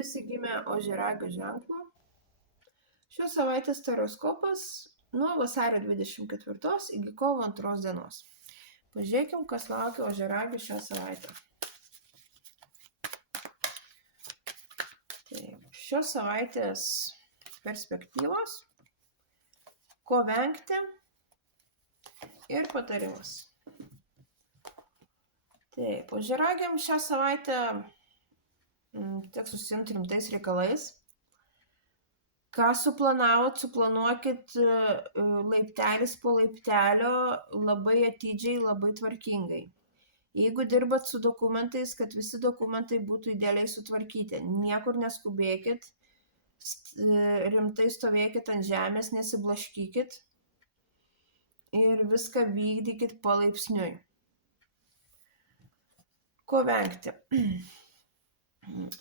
visi gimę ožiaragio ženklu. Šios savaitės horoskopas nuo vasario 24 iki kovo 2 dienos. Pažiūrėkim, kas laukia ožiaragių šią savaitę. Šios savaitės perspektyvos, ko vengti ir patarimas. Taip, ožiaragiam šią savaitę teks susiimti rimtais reikalais. Ką suplanavot, suplanuokit laiptelis po laiptelio labai atidžiai, labai tvarkingai. Jeigu dirbat su dokumentais, kad visi dokumentai būtų idealiai sutvarkyti, niekur neskubėkit, rimtai stovėkit ant žemės, nesiblaškykit ir viską vykdykit palaipsniui. Ko vengti?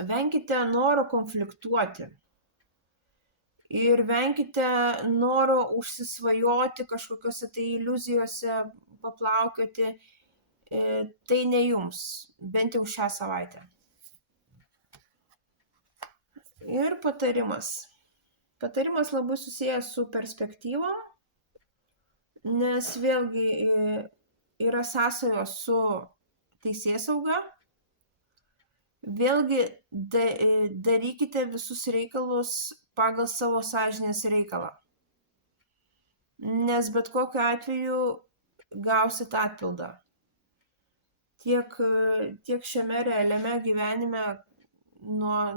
Venkite noro konfliktuoti ir venkite noro užsisvajoti kažkokiose tai iliuzijose, paplaukioti. Tai ne jums, bent jau šią savaitę. Ir patarimas. Patarimas labai susijęs su perspektyvom, nes vėlgi yra sąsajos su teisėsauga. Vėlgi darykite visus reikalus pagal savo sąžinės reikalą, nes bet kokiu atveju gausit atpildą. Tiek šiame realiame gyvenime nuo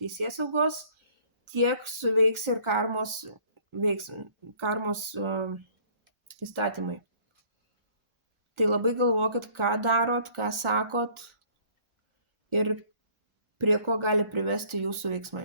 teisėsaugos, tiek suveiks ir karmos įstatymai. Tai labai galvokit, ką darot, ką sakot ir prie ko gali privesti jūsų veiksmai.